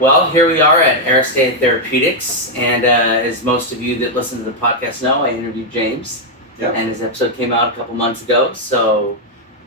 Well, here we are at Aristea Therapeutics, and as most of you that listen to the podcast know, I interviewed James, and his episode came out a couple months ago, so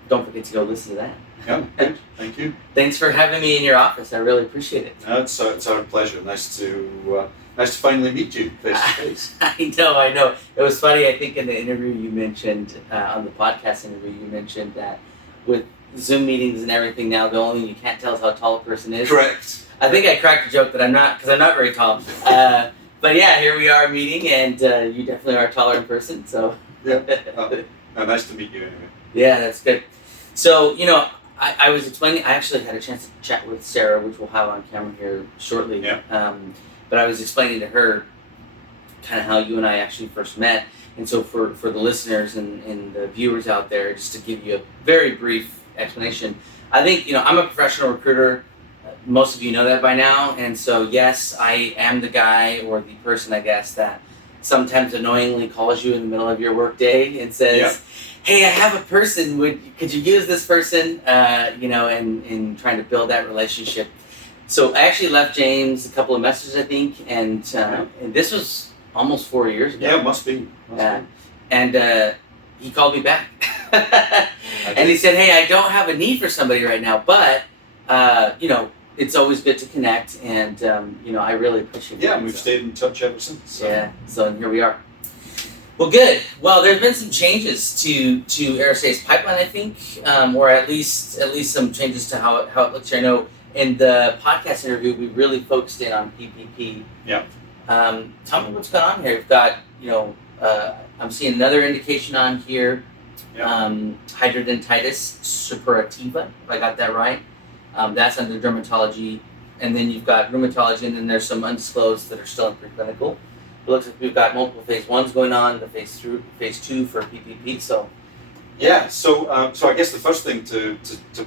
don't forget to go listen to that. Yeah, good. Thank you. Thanks for having me in your office. I really appreciate it. No, it's our pleasure. Nice to finally meet you face to face. I know. It was funny. I think in the interview you mentioned, on the podcast interview, you mentioned that with Zoom meetings and everything now, the only thing you can't tell is how tall a person is. Correct. I think I cracked a joke that I'm not very tall. But yeah, here we are meeting, and you definitely are taller in person. So yeah, nice to meet you anyway. Yeah, that's good. So I was explaining. I actually had a chance to chat with Sarah, which we'll have on camera here shortly. Yeah. But I was explaining to her kind of how you and I actually first met, and so for the listeners and the viewers out there, just to give you a very brief explanation. I think I'm a professional recruiter. Most of you know that by now, and so yes, I am the guy or the person, I guess, that sometimes annoyingly calls you in the middle of your work day and says, "Hey, I have a person. Could you use this person?" And trying to build that relationship. So I actually left James a couple of messages, I think, and this was almost 4 years ago. Yeah, it must be. And he called me back, and he said, "Hey, I don't have a need for somebody right now, but it's always good to connect, and I really appreciate it." Yeah, and we've stayed in touch ever since. So. Yeah, so here we are. Well, good. Well, there's been some changes to Aristea's pipeline, I think, or at least some changes to how it looks here. I know in the podcast interview we really focused in on PPP. Yeah. Tell me what's going on here. We've got I'm seeing another indication on here. Yeah. Hidradenitis suppurativa, if I got that right. That's under dermatology, and then you've got rheumatology, and then there's some undisclosed that are still in preclinical. It looks like we've got multiple phase 1s going on, the phase 2 for PPP. So, yeah. So I guess the first thing to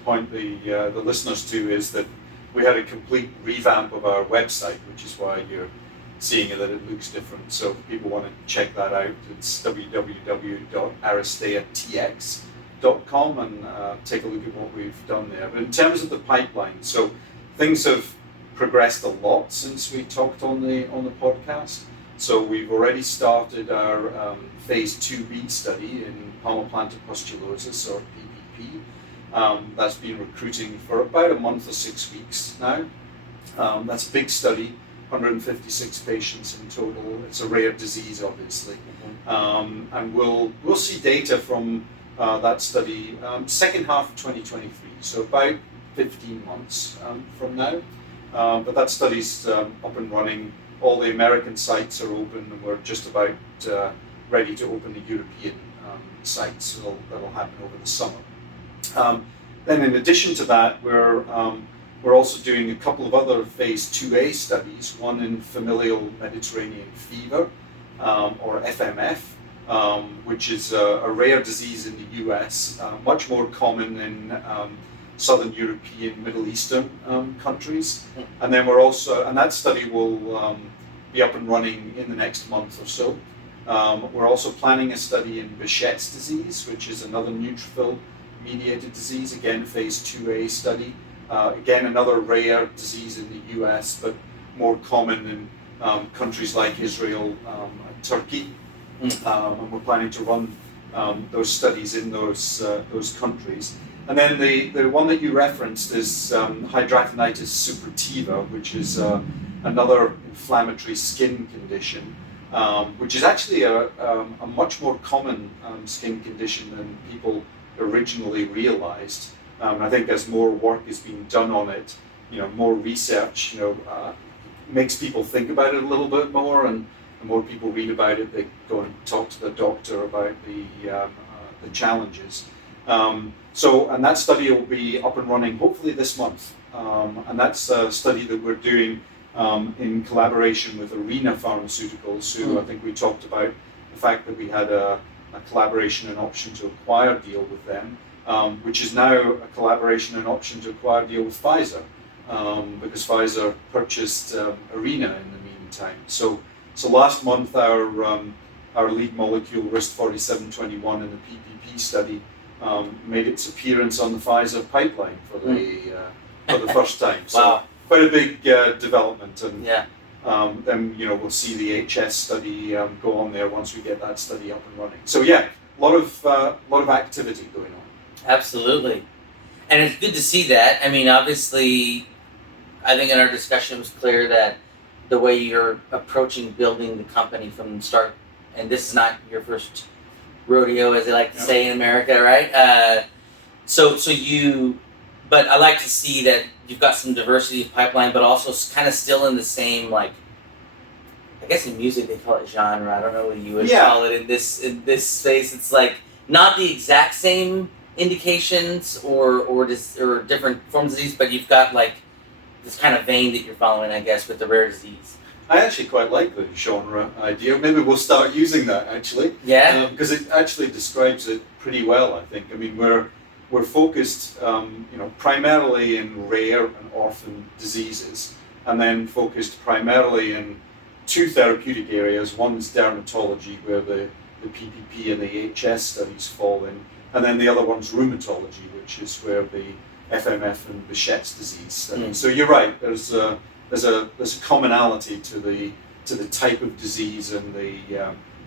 point the listeners to is that we had a complete revamp of our website, which is why you're seeing that it looks different. So if people want to check that out, it's www.aristeatx.com and take a look at what we've done there. But in terms of the pipeline, so things have progressed a lot since we talked on the podcast. So we've already started our phase 2B study in palmoplantar pustulosis, or PPP. That's been recruiting for about a month or 6 weeks now. That's a big study, 156 patients in total. It's a rare disease, obviously. And we'll see data from that study second half of 2023, so about 15 months from now. But that study's up and running. All the American sites are open, and we're just about ready to open the European sites. So that'll happen over the summer. Then in addition to that, we're also doing a couple of other phase 2A studies, one in familial Mediterranean fever, or FMF, which is a rare disease in the US, much more common in Southern European, Middle Eastern countries. And then and that study will be up and running in the next month or so. We're also planning a study in Behçet's disease, which is another neutrophil-mediated disease, again, phase 2A study. Again, another rare disease in the US, but more common in countries like Israel and Turkey. And we're planning to run those studies in those countries. And then the one that you referenced is hidradenitis suppurativa, which is another inflammatory skin condition, which is actually a much more common skin condition than people originally realized. I think as more work is being done on it, more research, makes people think about it a little bit more, and the more people read about it, they go and talk to the doctor about the challenges. And that study will be up and running hopefully this month. And that's a study that we're doing in collaboration with Arena Pharmaceuticals, who I think we talked about the fact that we had a collaboration and option to acquire deal with them, which is now a collaboration and option to acquire deal with Pfizer, because Pfizer purchased Arena in the meantime. So last month our lead molecule RIST-4721 in the PPP study made its appearance on the Pfizer pipeline for the first time. So wow. Quite a big development, and Yeah. then we'll see the HS study go on there once we get that study up and running. So yeah, a lot of activity going on. Absolutely. And it's good to see that. I mean, obviously, I think in our discussion it was clear that the way you're approaching building the company from the start, and this is not your first rodeo, as they like to say in America, right? But I like to see that you've got some diversity of pipeline, but also kind of still in the same, like, I guess in music they call it genre. I don't know what you would call it in this space. It's like not the exact same indications or different forms of disease, but you've got like this kind of vein that you're following, I guess, with the rare disease. I actually quite like the genre idea. Maybe we'll start using that actually. Yeah. Because it actually describes it pretty well, I think. I mean, we're focused, primarily in rare and orphan diseases, and then focused primarily in two therapeutic areas. One's dermatology, where the PPP and the HS studies fall in, and then the other one's rheumatology, which is where the FMF and Behçet's disease studies. So you're right. There's a commonality to the type of disease and the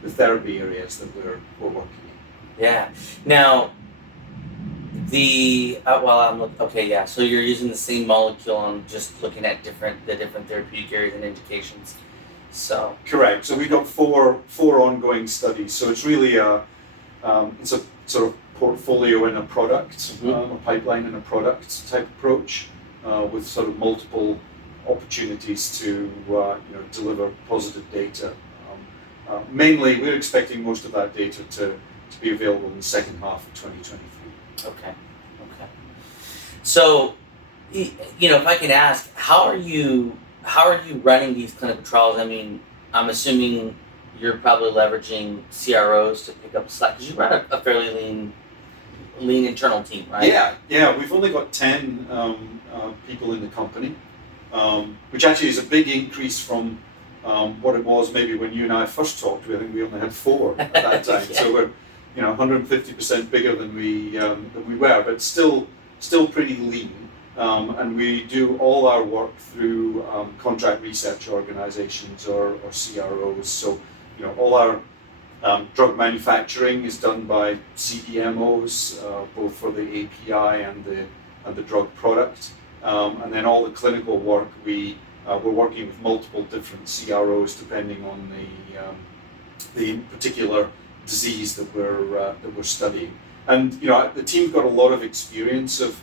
therapy areas that we're working in. Yeah. Now, so you're using the same molecule and just looking at the different therapeutic areas and indications. So correct. So we've got four ongoing studies. So it's really it's a sort of portfolio in a product, a pipeline in a product type approach, with sort of multiple opportunities to deliver positive data. Mainly, we're expecting most of that data to be available in the second half of 2023. Okay. So, if I can ask, how are you running these clinical trials? I mean, I'm assuming you're probably leveraging CROs to pick up slack, because you run a fairly lean internal team, right? Yeah. We've only got 10 people in the company, which actually is a big increase from what it was maybe when you and I first talked. I think we only had 4 at that time. So we're 150% bigger than we were, but still pretty lean. And we do all our work through contract research organizations or CROs. So all our drug manufacturing is done by CDMOs, both for the API and the drug product. And then all the clinical work, we're working with multiple different CROs depending on the particular disease that we're studying. And the team's got a lot of experience of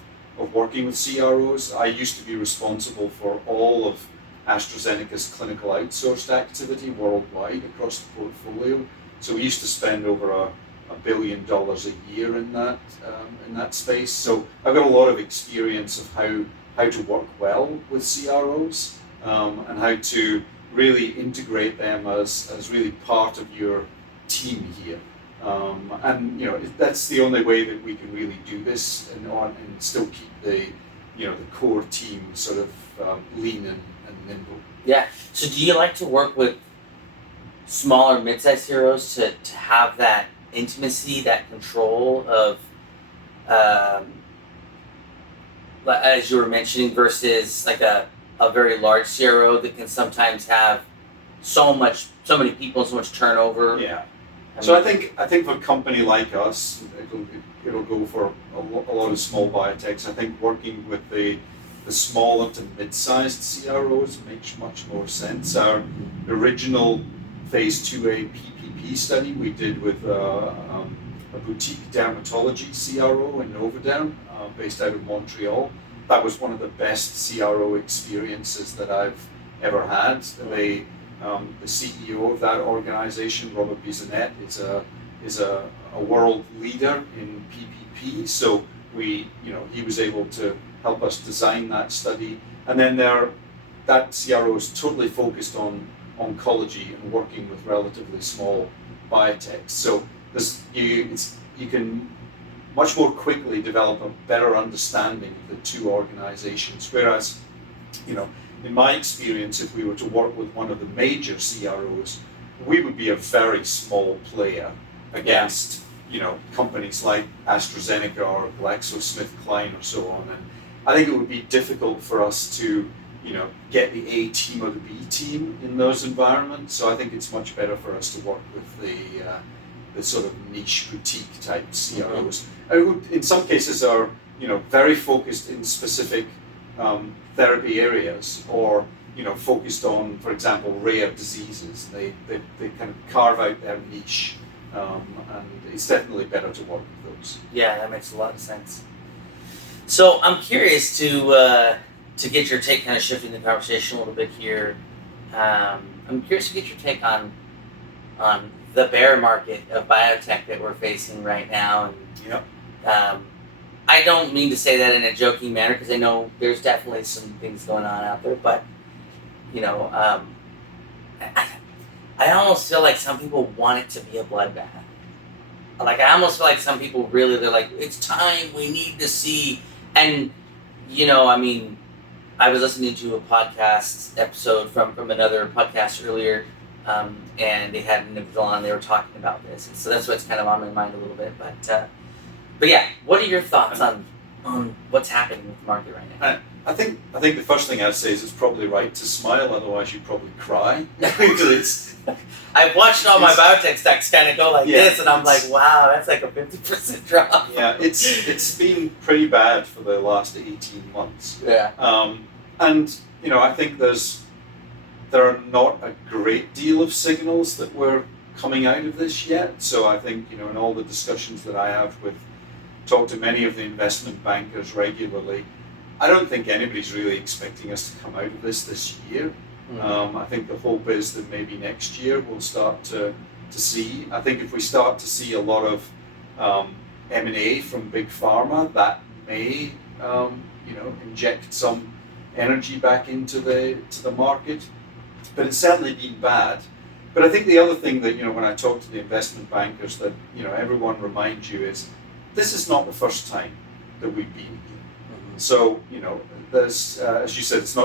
working with CROs. I used to be responsible for all of AstraZeneca's clinical outsourced activity worldwide across the portfolio. So we used to spend over $1 billion a year in that space. So I've got a lot of experience of how to work well with CROs, and how to really integrate them as really part of your team here. And that's the only way that we can really do this and still keep the core team sort of lean and nimble. Yeah. So do you like to work with smaller, mid-sized CROs to have that intimacy, that control of, as you were mentioning, versus like a very large CRO that can sometimes have so many people and so much turnover? Yeah. So I think for a company like us, it'll go for a lot of small biotechs. I think working with the smaller to mid-sized CROs makes much more sense. Our original phase 2A PPP study we did with a boutique dermatology CRO in Novoderm, based out of Montreal. That was one of the best CRO experiences that I've ever had. The CEO of that organization, Robert Bisonet, is a world leader in PPP. So he was able to help us design that study. And then their that CRO is totally focused on oncology and working with relatively small biotechs. So you can much more quickly develop a better understanding of the two organizations. Whereas, in my experience, if we were to work with one of the major CROs, we would be a very small player against, companies like AstraZeneca or GlaxoSmithKline or so on. And I think it would be difficult for us to, get the A team or the B team in those environments. So I think it's much better for us to work with the sort of niche boutique type CROs, who in some cases are, very focused in specific therapy areas, or focused on, for example, rare diseases. They kind of carve out their niche, and it's definitely better to work with those. Yeah, that makes a lot of sense. So I'm curious to get your take, kind of shifting the conversation a little bit here. I'm curious to get your take on the bear market of biotech that we're facing right now. And, I don't mean to say that in a joking manner, because I know there's definitely some things going on out there, but I almost feel like some people want it to be a bloodbath. Like, I almost feel like some people really, they're like, it's time, we need to see. And, I was listening to a podcast episode from another podcast earlier, and they had an individual on, they were talking about this. And so that's what's kind of on my mind a little bit. But yeah, what are your thoughts on what's happening with the market right now? I think the first thing I'd say is it's probably right to smile, otherwise you'd probably cry. Because I've watched all my biotech stocks kind of go like this, and I'm like, wow, that's like a 50% drop. Yeah, it's been pretty bad for the last 18 months. Yeah. And I think there are not a great deal of signals that we're coming out of this yet. So I think in all the discussions that I have talk to many of the investment bankers regularly, I don't think anybody's really expecting us to come out of this year. Mm-hmm. I think the hope is that maybe next year we'll start to see. I think if we start to see a lot of M&A from big pharma, that may inject some energy back into the market. But it's certainly been bad. But I think the other thing that when I talk to the investment bankers, that everyone reminds you is, this is not the first time that we've been here. Mm-hmm. So there's as you said, it's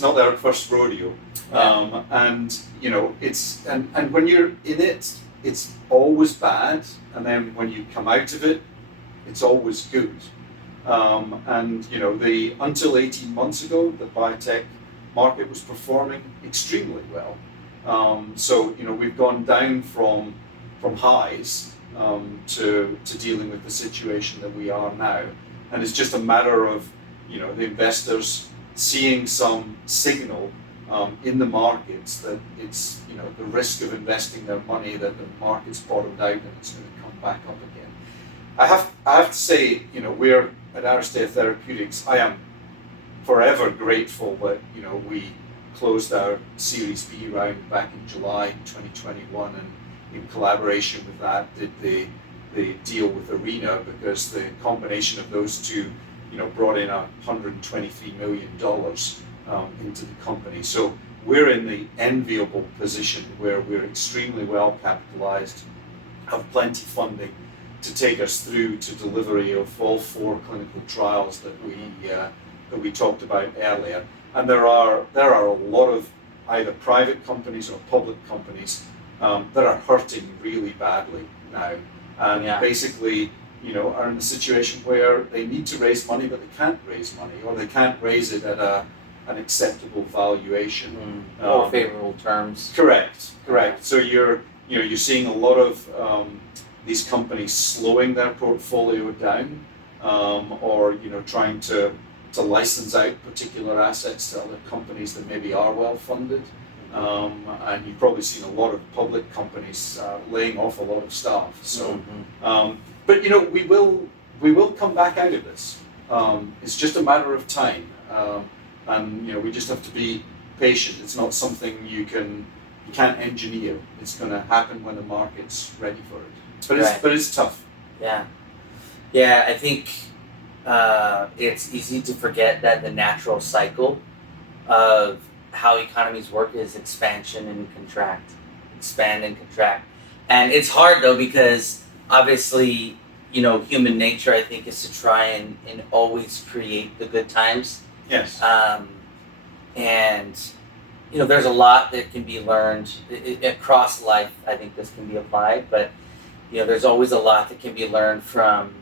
not our first rodeo. Yeah. And it's and when you're in it, it's always bad, and then when you come out of it, it's always good. And until 18 months ago, the biotech market was performing extremely well. So we've gone down from highs to dealing with the situation that we are now, and it's just a matter of the investors seeing some signal in the markets that it's the risk of investing their money, that the market's bottomed out and it's going to come back up again. I have to say, we're at Aristea Therapeutics. I am forever grateful that we closed our Series B round back in July 2021, and in collaboration with that did the deal with Arena, because the combination of those two brought in $123 million into the company. So we're in the enviable position where we're extremely well capitalized, have plenty of funding to take us through to delivery of all 4 clinical trials that we talked about earlier. And there are a lot of either private companies or public companies that are hurting really badly now, and basically are in a situation where they need to raise money, but they can't raise money, or they can't raise it at an acceptable valuation or favorable terms. Correct. So you're seeing a lot of these companies slowing their portfolio down, or trying to license out particular assets to other companies that maybe are well funded. And you've probably seen a lot of public companies laying off a lot of staff. So, but we will come back out of this. It's just a matter of time, and we just have to be patient. It's not something you can't engineer. It's going to happen when the market's ready for it. But it's tough. Yeah, I think it's easy to forget that the natural cycle of how economies work is expansion and contract, expand and contract. And it's hard though, because obviously, human nature, I think, is to try and always create the good times. Yes. And there's a lot that can be learned across life. I think this can be applied, but there's always a lot that can be learned from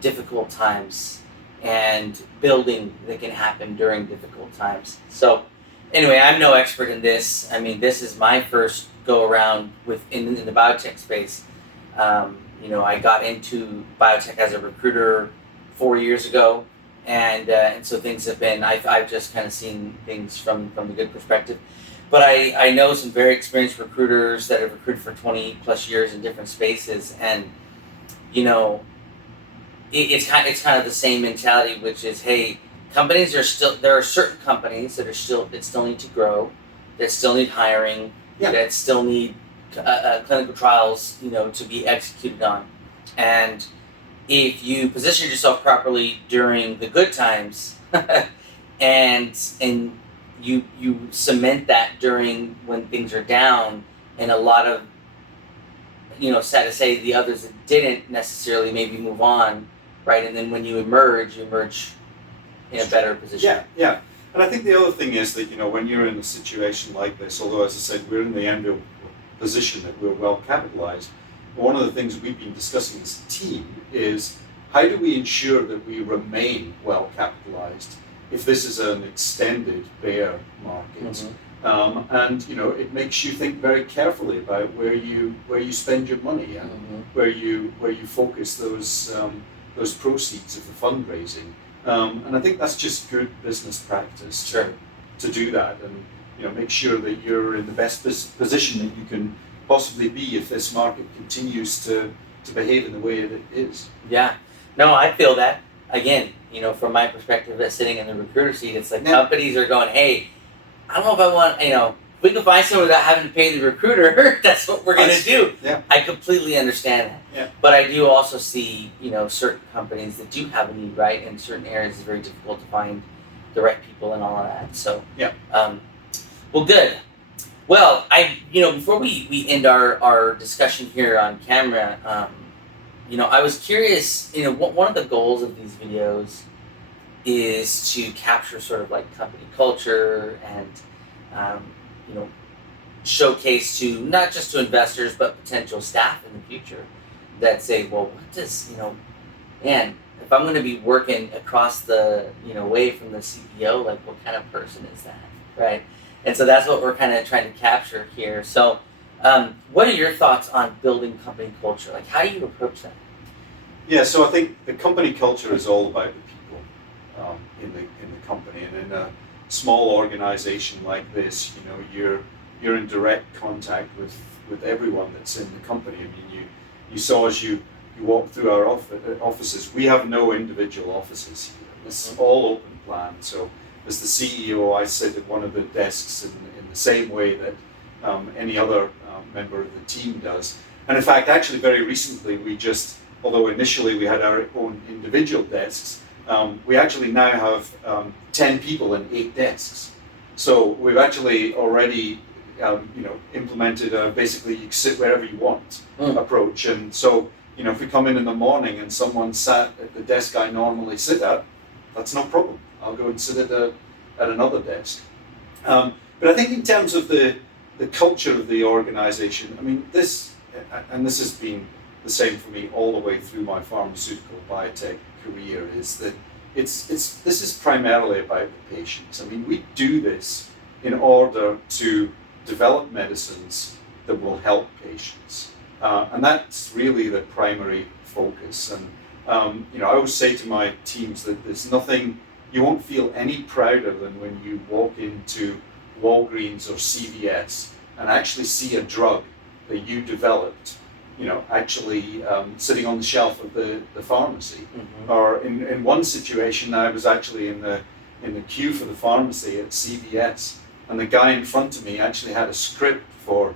difficult times and building that can happen during difficult times. So anyway, I'm no expert in this. I mean, this is my first go around in the biotech space. I got into biotech as a recruiter 4 years ago, and so things have been. I've just kind of seen things from a good perspective. But I know some very experienced recruiters that have recruited for 20 plus years in different spaces, and it's kind of the same mentality, which is, hey, companies there are certain companies that still need to grow, that still need hiring, that still need clinical trials, to be executed on. And if you position yourself properly during the good times, and you cement that during when things are down, and a lot of, sad to say, the others that didn't necessarily maybe move on, right? And then when you emerge in a better position. Yeah. And I think the other thing is that, when you're in a situation like this, although, as I said, we're in the enviable position that we're well capitalized, one of the things we've been discussing as a team is how do we ensure that we remain well capitalized if this is an extended bear market? Mm-hmm. And it makes you think very carefully about where you spend your money and where you focus those proceeds of the fundraising. And I think that's just good business practice to do that, and make sure that you're in the best position that you can possibly be if this market continues to behave in the way it is. Yeah, no, I feel that. Again, from my perspective, sitting in the recruiter seat, it's like companies are going, hey, I don't know if I want, if we can find someone without having to pay the recruiter, that's what we're going to do. Yeah. I completely understand that. Yeah. But I do also see, certain companies that do have a need, right? In certain areas, it's very difficult to find the right people and all of that. So, well, good. Well, before we end our discussion here on camera, I was curious, one of the goals of these videos is to capture sort of like company culture and, showcase to not just to investors, but potential staff in the future that say, well, what does, man, if I'm going to be working across the, way from the CEO, like what kind of person is that, right? And so that's what we're kind of trying to capture here. So what are your thoughts on building company culture? Like, how do you approach that? Yeah, so I think the company culture is all about the people in the company, and in a small organization like this, you're in direct contact with everyone that's in the company. I mean, you saw as you walk through our offices, we have no individual offices here. It's all open plan. So as the CEO, I sit at one of the desks in the same way that any other member of the team does. And in fact, actually very recently, although initially we had our own individual desks, we actually now have 10 people in 8 desks. So we've actually already implemented basically you can sit wherever you want approach. And so, if we come in the morning and someone sat at the desk I normally sit at, that's no problem. I'll go and sit at another desk. But I think in terms of the culture of the organization, I mean, this has been the same for me all the way through my pharmaceutical biotech career, is that this is primarily about the patients. I mean, we do this in order to develop medicines that will help patients. And that's really the primary focus. And I always say to my teams that there's nothing, you won't feel any prouder than when you walk into Walgreens or CVS and actually see a drug that you developed, actually sitting on the shelf of the pharmacy. Or in one situation, I was actually in the queue for the pharmacy at CVS, and the guy in front of me actually had a script for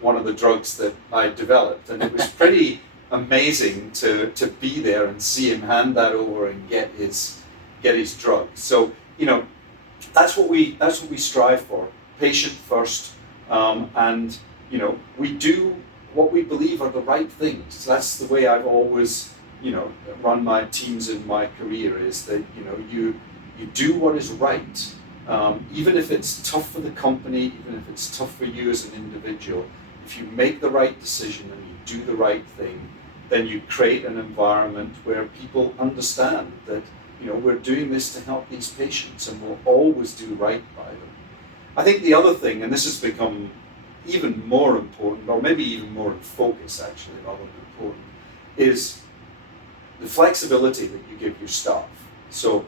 one of the drugs that I developed, and it was pretty amazing to be there and see him hand that over and get his drug. So that's what we strive for. Patient first, and we do what we believe are the right things. That's the way I've always run my teams in my career, is that you do what is right, even if it's tough for the company, even if it's tough for you as an individual. If you make the right decision and you do the right thing, then you create an environment where people understand that we're doing this to help these patients, and we'll always do right by them. I think the other thing, and this has become even more important, or maybe even more in focus actually, rather than important, is the flexibility that you give your staff. So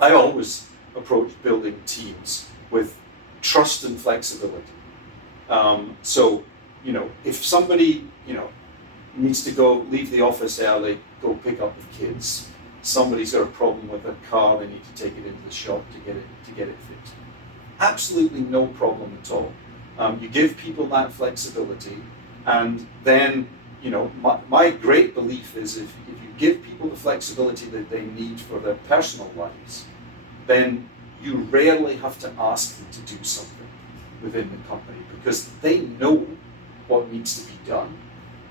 I always approach building teams with trust and flexibility. So if somebody needs to leave the office early, go pick up the kids. Somebody's got a problem with their car, they need to take it into the shop to get it fixed. Absolutely no problem at all. You give people that flexibility, and then my great belief is if you give people the flexibility that they need for their personal lives, then you rarely have to ask them to do something within the company, because they know what needs to be done.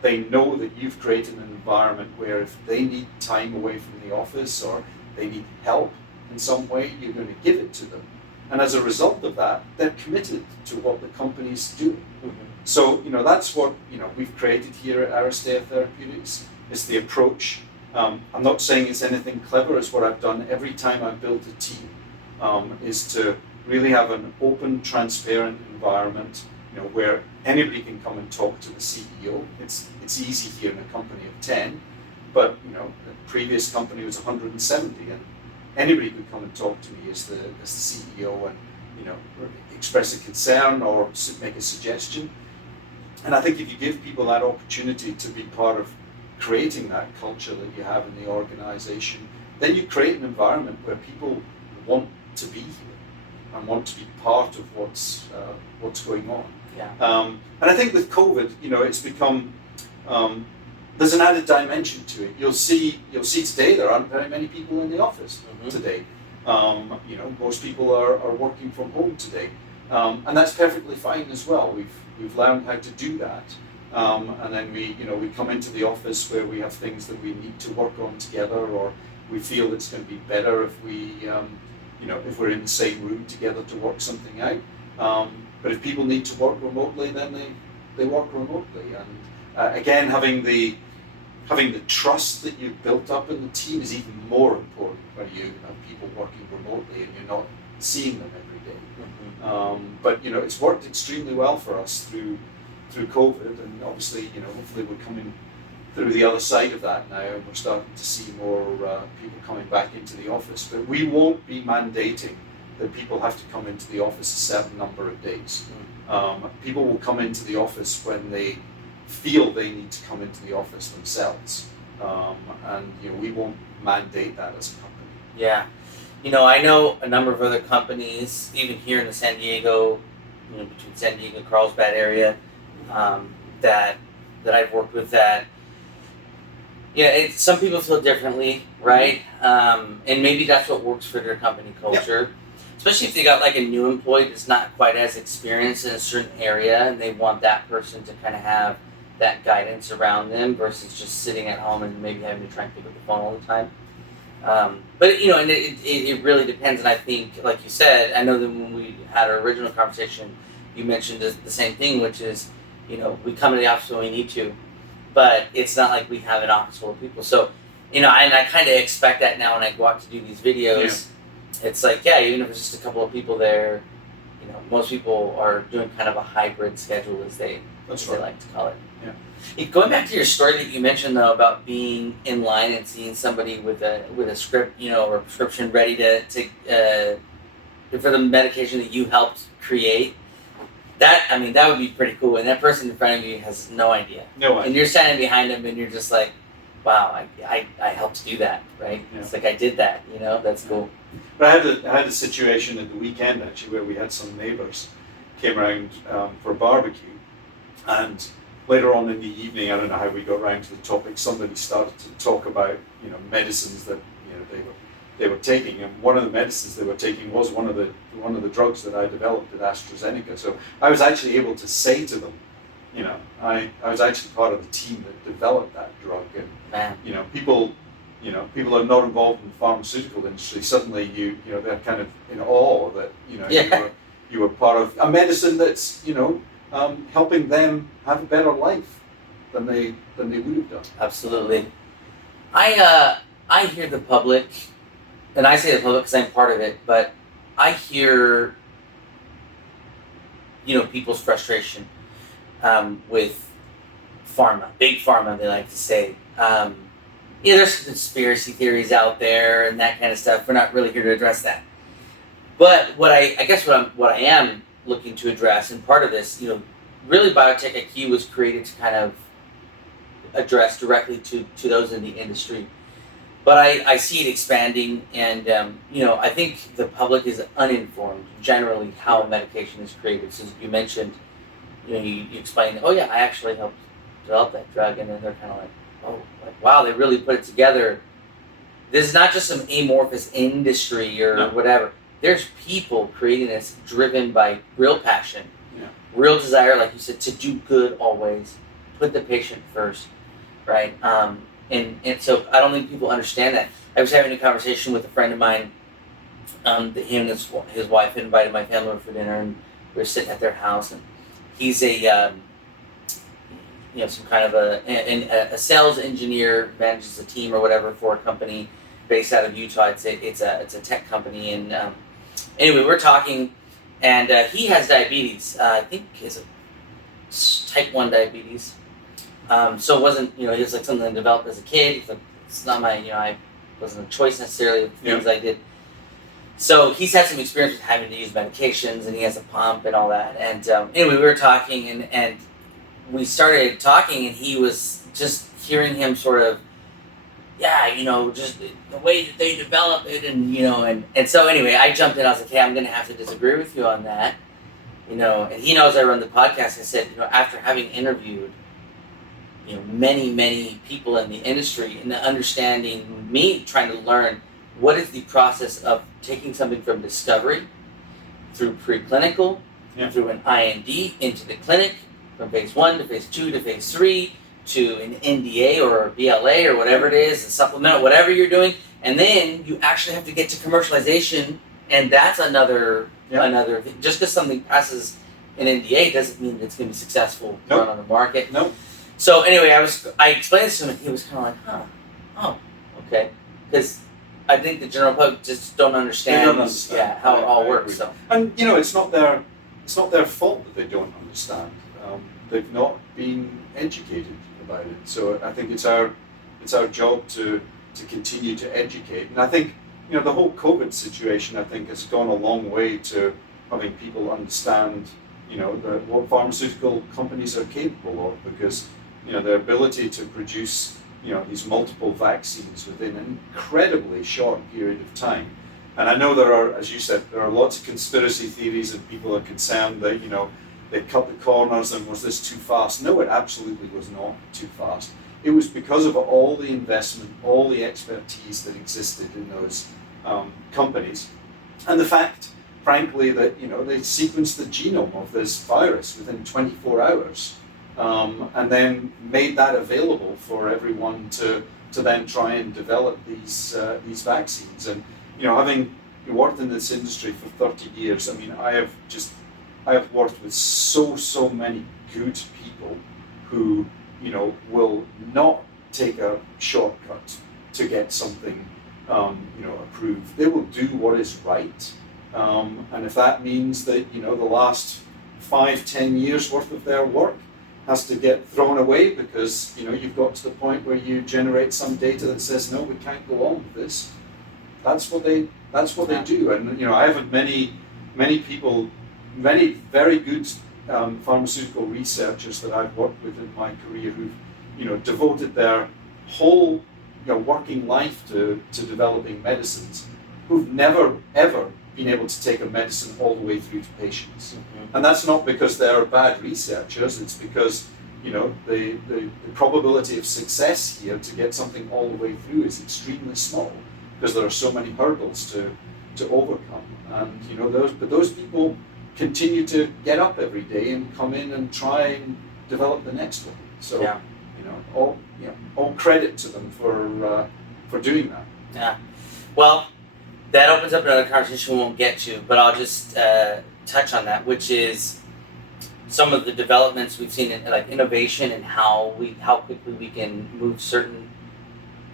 They know that you've created an environment where if they need time away from the office or they need help in some way, you're going to give it to them. And as a result of that, they're committed to what the company's doing. Mm-hmm. So, that's what, we've created here at Aristea Therapeutics, is the approach. I'm not saying it's anything clever, it's what I've done every time I've built a team, is to really have an open, transparent environment, where anybody can come and talk to the CEO. It's easy here in a company of 10, but the previous company was 170, and anybody could come and talk to me as the CEO and express a concern or make a suggestion. And I think if you give people that opportunity to be part of creating that culture that you have in the organization, then you create an environment where people want to be here and want to be part of what's going on. Yeah. And I think with COVID, it's become there's an added dimension to it. You'll see today there aren't very many people in the office today. Most people are working from home today, and that's perfectly fine as well. We've learned how to do that, and then we come into the office where we have things that we need to work on together, or we feel it's going to be better if if we're in the same room together to work something out. But if people need to work remotely, then they work remotely. And again, having the trust that you've built up in the team is even more important when you have people working remotely and you're not seeing them every day. Mm-hmm. But it's worked extremely well for us through COVID, and obviously hopefully we're coming through the other side of that now, and we're starting to see more people coming back into the office. But we won't be mandating that people have to come into the office a certain number of days. People will come into the office when they feel they need to come into the office themselves, and we won't mandate that as a company. Yeah, I know a number of other companies, even here in the San Diego, between San Diego and Carlsbad area, that I've worked with that. Yeah, some people feel differently, right? And maybe that's what works for their company culture. Yep. Especially if they got like a new employee that's not quite as experienced in a certain area, and they want that person to kind of have that guidance around them versus just sitting at home and maybe having to try and pick up the phone all the time. But and it really depends. And I think, like you said, I know that when we had our original conversation, you mentioned the same thing, which is, we come to the office when we need to, but it's not like we have an office full of people. So, and I kind of expect that now when I go out to do these videos. Yeah. It's like, even if it's just a couple of people there, most people are doing kind of a hybrid schedule, as they like to call it. Yeah. Going back to your story that you mentioned though about being in line and seeing somebody with a script, or a prescription ready to for the medication that you helped create. That would be pretty cool. And that person in front of you has no idea. No idea. And you're standing behind them, and you're just like, wow, I helped do that, right? Yeah. It's like I did that, that's cool. But I had a situation at the weekend actually where we had some neighbours came around for a barbecue, and later on in the evening, I don't know how we got around to the topic, somebody started to talk about medicines that they were taking, and one of the medicines they were taking was one of the drugs that I developed at AstraZeneca. So I was actually able to say to them, you know, I was actually part of the team that developed that drug, and Man. people are not involved in the pharmaceutical industry. Suddenly, they're kind of in awe that you were part of a medicine that's helping them have a better life than they would have done. Absolutely. I hear the public, and I say the public because I'm part of it, but I hear people's frustration with pharma, big pharma, they like to say. There's some conspiracy theories out there and that kind of stuff. We're not really here to address that. But what I am looking to address, and part of this, really Biotech IQ was created to kind of address directly to those in the industry. But I see it expanding, and I think the public is uninformed generally how medication is created. So you mentioned, you explained, oh yeah, I actually helped develop that drug, and then they're kind of like, oh, like, wow, they really put it together. This is not just some amorphous industry or whatever. There's people creating this driven by real passion, real desire, like you said, to do good always, put the patient first, right? And so I don't think people understand that. I was having a conversation with a friend of mine. Him and his wife invited my family over for dinner, and we were sitting at their house. And he's some kind of a sales engineer, manages a team or whatever for a company based out of Utah. It's a tech company. And anyway, we're talking, and he has diabetes. I think it's type 1 diabetes. So it wasn't, it was like something I developed as a kid. It's not my, I wasn't a choice necessarily of things I did. So he's had some experience with having to use medications, and he has a pump and all that. And anyway, we were talking, and we started talking, and he was just hearing him sort of, just the way that they develop it, and so anyway, I jumped in. I was like, hey, I'm going to have to disagree with you on that, and he knows I run the podcast. I said, after having interviewed many people in the industry, and understanding me trying to learn what is the process of taking something from discovery through preclinical, through an IND into the clinic, from phase 1 to phase 2 to phase 3 to an NDA or a BLA or whatever it is, a supplement, whatever you're doing, and then you actually have to get to commercialization, and that's another thing. Just because something passes an NDA doesn't mean it's going to be successful run on the market. Nope. So anyway, I explained this to him, and he was kind of like, oh, okay, because I think the general public just don't understand, how it all works. So. And it's not their fault that they don't understand. They've not been educated about it. So I think it's our job to continue to educate. And I think the whole COVID situation, I think, has gone a long way to having people understand what pharmaceutical companies are capable of, because their ability to produce these multiple vaccines within an incredibly short period of time. And I know there are, as you said, there are lots of conspiracy theories, and people are concerned that they cut the corners, and was this too fast? No, it absolutely was not too fast. It was because of all the investment, all the expertise that existed in those companies, and the fact, frankly, that they sequenced the genome of this virus within 24 hours, and then made that available for everyone to then try and develop these vaccines. And having worked in this industry for 30 years, I mean, I have worked with so many good people who will not take a shortcut to get something approved. They will do what is right, and if that means that the last 5-10 years worth of their work has to get thrown away because you've got to the point where you generate some data that says no, we can't go on with this. That's what they do. And I have had many people, many very good pharmaceutical researchers that I've worked with in my career who've devoted their whole working life to developing medicines, who've never ever been able to take a medicine all the way through to patients. Mm-hmm. And that's not because they're bad researchers, it's because the probability of success here to get something all the way through is extremely small, because there are so many hurdles to overcome. And those people continue to get up every day and come in and try and develop the next one. So Yeah. all credit to them for doing that. Yeah. Well, that opens up another conversation we won't get to, but I'll just touch on that, which is some of the developments we've seen in like innovation and how quickly we can move certain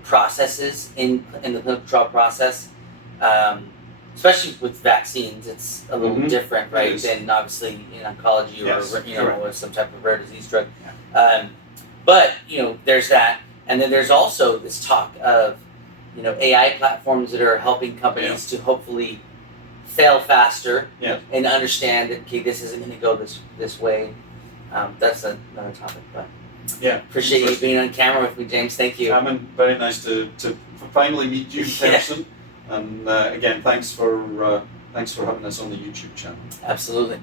processes in the clinical trial process. Especially with vaccines, it's a little different, right, than obviously in oncology or some type of rare disease drug. Yeah. But there's that, and then there's also this talk of AI platforms that are helping companies to hopefully fail faster and understand that this isn't going to go this way. That's another topic, but appreciate you being on camera with me, James. Thank you. Ammon, very nice to finally meet you in person. And again, thanks for having us on the YouTube channel. Absolutely.